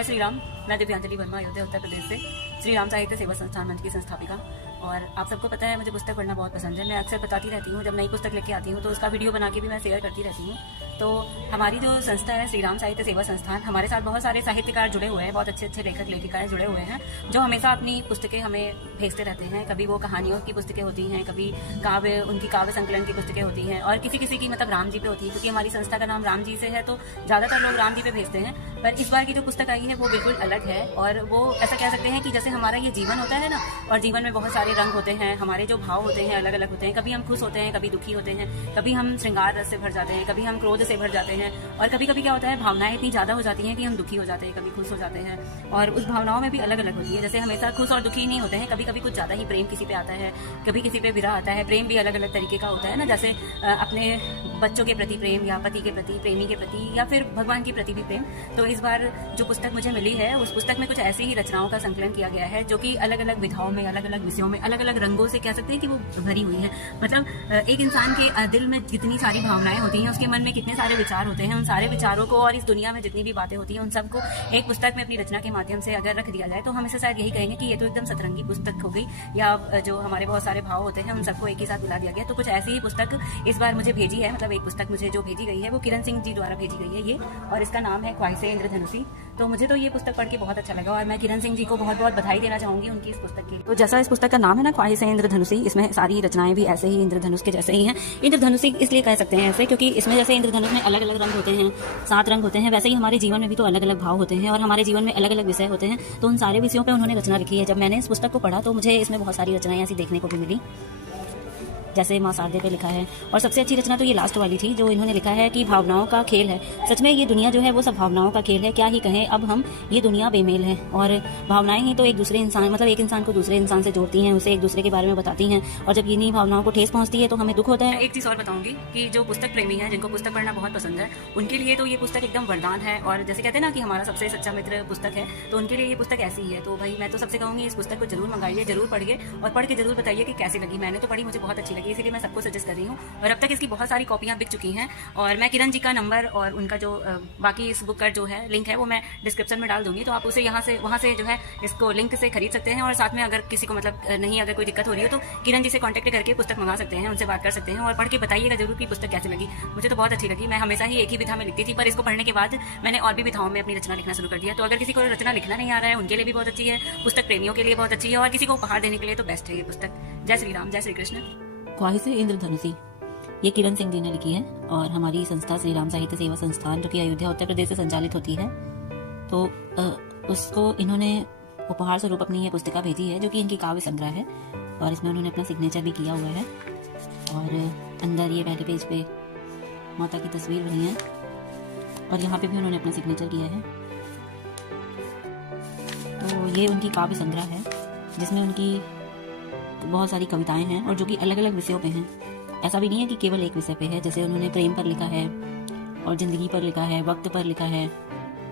जय श्री राम। मैं दिव्यांजलि वर्मा, अयोध्या उत्तर प्रदेश से श्री राम साहित्य सेवा संस्थान मंच की संस्थापिका। और आप सबको पता है मुझे पुस्तक पढ़ना बहुत पसंद है। मैं अक्सर बताती रहती हूँ, जब नई पुस्तक लेके आती हूँ तो उसका वीडियो बना के भी मैं शेयर करती रहती हूँ। तो हमारी जो संस्था है श्री राम साहित्य सेवा संस्थान, हमारे साथ बहुत सारे साहित्यकार जुड़े हुए हैं, बहुत अच्छे अच्छे लेखक लेखिकाएं जुड़े हुए हैं जो हमेशा अपनी पुस्तकें हमें भेजते रहते हैं। कभी वो कहानियों की पुस्तकें होती हैं, कभी उनकी काव्य संकलन की पुस्तकें होती हैं, और किसी किसी की मतलब राम जी पे होती है, क्योंकि हमारी संस्था का नाम राम जी से है तो ज़्यादातर लोग राम जी पे भेजते हैं। पर इस बार की जो पुस्तक आई है वो बिल्कुल अलग है, और वो ऐसा कह सकते हैं कि जैसे हमारा ये जीवन होता है ना, और जीवन में बहुत सारे रंग होते हैं, हमारे जो भाव होते हैं अलग अलग होते हैं। कभी हम खुश होते हैं, कभी दुखी होते हैं, कभी हम श्रृंगार रस से भर जाते हैं, कभी हम क्रोध से भर जाते हैं, और कभी कभी क्या होता है भावनाएं इतनी ज्यादा हो जाती हैं कि हम दुखी हो जाते हैं, कभी खुश हो जाते हैं। और उस भावनाओं में भी अलग अलग होती है, जैसे हमेशा खुश और दुखी नहीं होते हैं, कभी कभी कुछ ज्यादा ही प्रेम किसी पे आता है, कभी किसी पे विरह आता है। प्रेम भी अलग अलग तरीके का होता है ना, जैसे अपने बच्चों के प्रति प्रेम, या पति के प्रति, प्रेमी के प्रति, या फिर भगवान के प्रति भी प्रेम। तो इस बार जो पुस्तक मुझे मिली है उस पुस्तक में कुछ ऐसी ही रचनाओं का संकलन किया गया है जो कि अलग अलग विधाओं में, अलग अलग विषयों में, अलग अलग रंगों से कह सकते हैं कि वो भरी हुई है। मतलब एक इंसान के दिल में कितनी सारी भावनाएं होती हैं, उसके मन में कितने सारे विचार होते हैं, उन सारे विचारों को और इस दुनिया में जितनी भी बातें होती हैं उन सबको एक पुस्तक में अपनी रचना के माध्यम से अगर रख दिया जाए तो हम इसे शायद यही कहेंगे कि ये तो एकदम सतरंगी पुस्तक हो गई, या जो हमारे बहुत सारे भाव होते हैं उन सबको एक ही साथ मिला दिया गया। तो कुछ ऐसी ही पुस्तक इस बार मुझे भेजी है, मतलब एक पुस्तक मुझे जो भेजी गई है वो किरण सिंह जी द्वारा भेजी गई है ये, और इसका नाम है ख्वाहिशें इंद्रधनुषी। तो मुझे तो ये पुस्तक पढ़ के बहुत अच्छा लगा, और मैं किरण सिंह जी को बहुत बहुत बधाई देना चाहूंगी उनकी इस पुस्तक के लिए। तो जैसा इस पुस्तक का नाम है ना, ख्वाहिशें इंद्रधनुषी, इसमें सारी रचनाएं भी ऐसे ही इंद्रधनुष के जैसे ही हैं। इंद्रधनुषी इसलिए कह सकते हैं ऐसे क्योंकि इसमें जैसे इंद्रधनुष में अलग अलग रंग होते हैं, 7 रंग होते हैं, वैसे ही हमारे जीवन में भी तो अलग अलग भाव होते हैं और हमारे जीवन में अलग अलग विषय होते हैं। तो उन सारे विषयों पर उन्होंने रचना लिखी है। जब मैंने इस पुस्तक को पढ़ा तो मुझे इसमें बहुत सारी रचनाएं ऐसी देखने को भी मिली, जैसे माँ शारदे पे लिखा है। और सबसे अच्छी रचना तो ये लास्ट वाली थी जो इन्होंने लिखा है कि भावनाओं का खेल है। सच में ये दुनिया जो है वो सब भावनाओं का खेल है, क्या ही कहें अब हम, ये दुनिया बेमेल है। और भावनाएं ही तो एक दूसरे इंसान, मतलब एक इंसान को दूसरे इंसान से जोड़ती हैं, उसे एक दूसरे के बारे में बताती हैं, और जब इन्हीं भावनाओं को ठेस पहुंचती है तो हमें दुख होता है। एक चीज़ और बताऊंगी कि जो पुस्तक प्रेमी है, जिनको पुस्तक पढ़ना बहुत पसंद है, उनके लिए तो ये पुस्तक एकदम वरदान है। और जैसे कहते हैं ना कि हमारा सबसे सच्चा मित्र पुस्तक है, तो उनके लिए ये पुस्तक ऐसी ही है। तो भाई मैं तो सबसे कहूँगी इस पुस्तक को जरूर मंगाइए, जरूर पढ़िए, और पढ़ के जरूर बताइए कि कैसी लगी। मैंने तो पढ़ी, मुझे बहुत अच्छी लगी, इसलिए मैं सबको सजेस्ट कर रही हूँ। और अब तक इसकी बहुत सारी कॉपियां बिक चुकी हैं, और मैं किरण जी का नंबर और उनका जो बाकी इस बुक का जो है लिंक है वो मैं डिस्क्रिप्शन में डाल दूंगी, तो आप उसे वहाँ से जो है इसको लिंक से खरीद सकते हैं। और साथ में अगर किसी को मतलब नहीं, अगर कोई दिक्कत हो रही हो तो किरण जी से कॉन्टैक्ट करके पुस्तक मंगा सकते हैं, उनसे बात कर सकते हैं, और पढ़ के बताइएगा जरूर कि पुस्तक कैसी लगी। मुझे तो बहुत अच्छी लगी। मैं हमेशा ही एक ही विधा में लिखती थी, पर इसको पढ़ने के बाद मैंने और भी विधाओं में अपनी रचना लिखना शुरू कर दिया। तो अगर किसी को रचना लिखना नहीं आ रहा है उनके लिए भी बहुत अच्छी है, पुस्तक प्रेमियों के लिए बहुत अच्छी है, और किसी को उपहार देने के लिए तो बेस्ट है ये पुस्तक। जय श्री राम, जय श्री कृष्ण। ख्वाहिशें इंद्रधनुषी ये किरण सिंह जी ने लिखी है, और हमारी संस्था श्री राम साहित्य सेवा संस्थान जो कि अयोध्या उत्तर प्रदेश से संचालित होती है, तो उसको इन्होंने उपहार स्वरूप अपनी ये पुस्तिका भेजी है जो कि इनकी काव्य संग्रह है, और इसमें उन्होंने अपना सिग्नेचर भी किया हुआ है। और अंदर ये पहले पेज पे माता की तस्वीर बनी है, और यहाँ पे भी उन्होंने अपना सिग्नेचर किया है। तो ये उनकी काव्य संग्रह है जिसमें उनकी बहुत सारी कविताएं हैं, और जो कि अलग अलग विषयों पे हैं। ऐसा भी नहीं है कि केवल एक विषय पे है, जैसे उन्होंने प्रेम पर लिखा है, और जिंदगी पर लिखा है, वक्त पर लिखा है,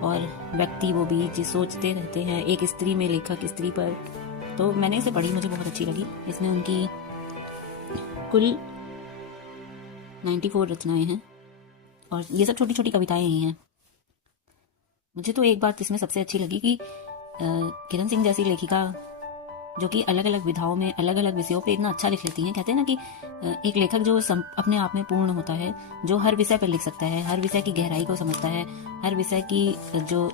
और व्यक्ति वो भी जो सोचते रहते हैं, एक स्त्री में लेखक स्त्री पर। तो मैंने इसे पढ़ी, मुझे बहुत अच्छी लगी। इसमें उनकी कुल 94 रचनाएं हैं, और ये सब छोटी छोटी कविताएं ही हैं। मुझे तो एक बात इसमें सबसे अच्छी लगी कि किरण सिंह जैसी लेखिका जो कि अलग अलग विधाओं में, अलग अलग विषयों पे इतना अच्छा लिख लेती हैं। कहते हैं ना कि एक लेखक जो अपने आप में पूर्ण होता है, जो हर विषय पर लिख सकता है, हर विषय की गहराई को समझता है, हर विषय की जो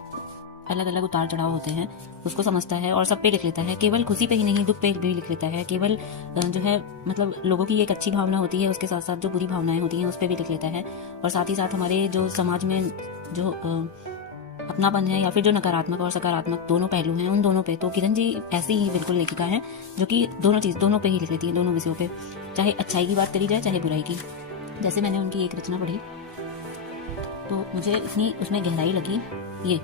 अलग अलग उतार चढ़ाव होते हैं उसको समझता है, और सब पे लिख लेता है। केवल खुशी पे ही नहीं, दुख पे भी लिख लेता है। केवल जो है मतलब लोगों की एक अच्छी भावना होती है, उसके साथ साथ जो बुरी भावनाएं होती हैं उस पे भी लिख लेता है। और साथ ही साथ हमारे जो समाज में जो अपनापन है, या फिर जो नकारात्मक और सकारात्मक दोनों पहलू हैं, उन दोनों पे तो किरण जी ऐसी ही बिल्कुल लेखिका हैं जो कि दोनों पे ही लिख लेती हैं, दोनों विषयों पे, चाहे अच्छाई की बात करी जाए चाहे बुराई की। जैसे मैंने उनकी एक रचना पढ़ी तो मुझे इतनी उसमें गहराई लगी। ये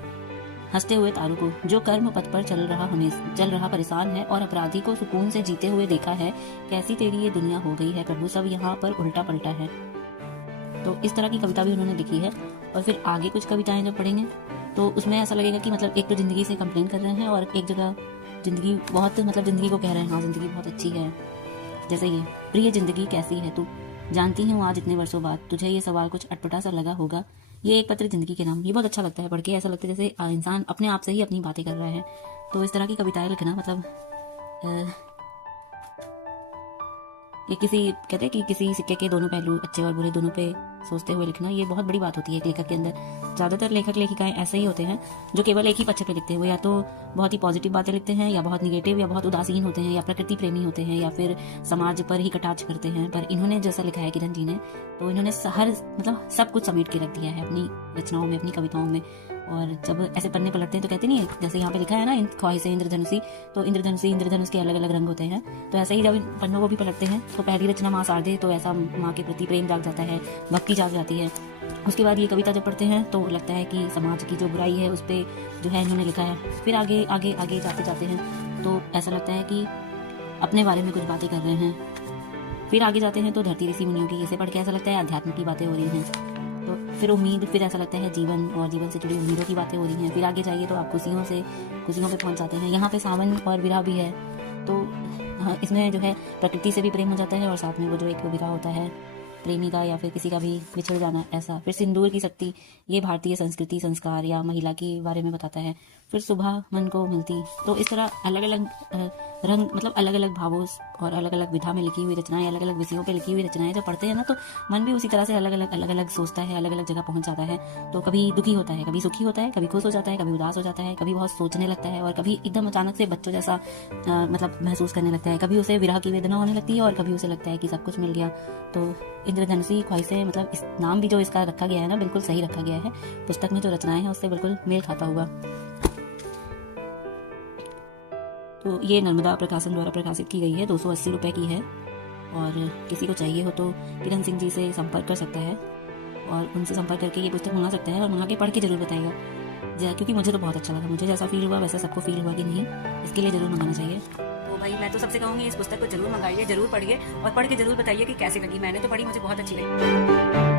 हंसते हुए तारों को, जो कर्म पथ पर चल रहा परेशान है, और अपराधी को सुकून से जीते हुए देखा है, कैसी तेरी ये दुनिया हो गई है प्रभु, सब यहाँ पर उल्टा पलटा है। तो इस तरह की कविता भी उन्होंने लिखी है। और फिर आगे कुछ कविताएं जब पढ़ेंगे तो उसमें ऐसा लगेगा कि मतलब एक तो जिंदगी से कंप्लेन कर रहे हैं, और एक जगह जिंदगी बहुत, मतलब जिंदगी को कह रहे हैं हाँ जिंदगी बहुत अच्छी है। जैसे ये, प्रिय जिंदगी कैसी है तू, जानती हूँ आज इतने वर्षों बाद तुझे ये सवाल कुछ अटपटा सा लगा होगा, ये एक पत्र जिंदगी के नाम, ये बहुत अच्छा लगता है पढ़ के। ऐसा लगता है जैसे इंसान अपने आप से ही अपनी बातें कर रहा है। तो इस तरह की कविताएं लिखना मतलब कि किसी कहते हैं कि किसी सिक्के के दोनों पहलू, अच्छे और बुरे दोनों पे सोचते हुए लिखना, ये बहुत बड़ी बात होती है एक लेखक के अंदर। ज़्यादातर लेखक लेखिकाएं ऐसे ही होते हैं जो केवल एक ही पक्ष पे लिखते हैं। वो या तो बहुत ही पॉजिटिव बातें लिखते हैं, या बहुत निगेटिव, या बहुत उदासीन होते हैं, या प्रकृति प्रेमी होते हैं, या फिर समाज पर ही कटाक्ष करते हैं। पर इन्होंने जैसा लिखा है किरण जी ने, तो इन्होंने हर मतलब सब कुछ समेट के रख दिया है अपनी रचनाओं में, अपनी कविताओं में। और जब ऐसे पन्ने पलटते हैं तो कहते नहीं है, जैसे यहाँ पे लिखा है ना, ख्वाहिशें इंद्रधनुषी, तो इंद्रधनुष के अलग अलग रंग होते हैं। तो ऐसे ही जब इन पन्नों को भी पलटते हैं तो पहली रचना माँ शारदे, तो ऐसा माँ के प्रति प्रेम जाग जाता है, भक्ति जाग जाती है। उसके बाद ये कविता जब पढ़ते हैं तो लगता है कि समाज की जो बुराई है उस पर जो है इन्होंने लिखा है। फिर आगे आगे आगे जाते जाते हैं तो ऐसा लगता है कि अपने बारे में कुछ बातें कर रहे हैं। फिर आगे जाते हैं तो धरती ऋषि मुनियों की, इसे पढ़ के ऐसा लगता है अध्यात्म की बातें हो रही हैं। तो फिर उम्मीद, फिर ऐसा लगता है जीवन और जीवन से जुड़ी उम्मीदों की बातें हो रही हैं। फिर आगे जाइए तो आप खुशियों पे पहुंच जाते हैं। यहाँ पे सावन और विरह भी है, तो इसमें जो है प्रकृति से भी प्रेम हो जाता है, और साथ में वो जो एक विरह होता है प्रेमी का या फिर किसी का भी बिछड़ जाना, ऐसा। फिर सिंदूर की शक्ति, ये भारतीय संस्कृति संस्कार या महिला के बारे में बताता है। फिर सुबह मन को मिलती, तो इस तरह अलग अलग रंग, मतलब अलग अलग भावों और अलग अलग विधा में लिखी हुई रचनाएं, अलग अलग विषयों पे लिखी हुई रचनाएं जब पढ़ते हैं ना, तो मन भी उसी तरह से अलग अलग सोचता है, अलग अलग जगह पहुंच जाता है। तो कभी दुखी होता है, कभी सुखी होता है, कभी खुश हो जाता है, कभी उदास हो जाता है, कभी बहुत सोचने लगता है, और कभी एकदम अचानक से बच्चों जैसा मतलब महसूस करने लगता है। कभी उसे विरह की वेदना होने लगती है, और कभी उसे लगता है कि सब कुछ मिल गया। तो इंद्रधनुषी ख्वाहिशें, मतलब इस नाम भी जो इसका रखा गया है ना, बिल्कुल सही रखा गया है। पुस्तक में जो रचनाएं हैं उससे बिल्कुल मेल खाता हुआ। तो ये नर्मदा प्रकाशन द्वारा प्रकाशित की गई है, 280 रुपये की है। और किसी को चाहिए हो तो किरण सिंह जी से संपर्क कर सकता है, और उनसे संपर्क करके ये पुस्तक मंगा सकता है, और मंगा के पढ़ के जरूर बताएगा, क्योंकि मुझे तो बहुत अच्छा लगा। मुझे जैसा फील हुआ वैसा सबको फील हुआ कि नहीं, इसके लिए जरूर मंगाना चाहिए। तो भाई मैं तो सबसे कहूँगी इस पुस्तक को जरूर मंगाइए, जरूर पढ़िए, और पढ़ के जरूर बताइए कि कैसी लगी। मैंने तो पढ़ी, मुझे बहुत अच्छी लगी।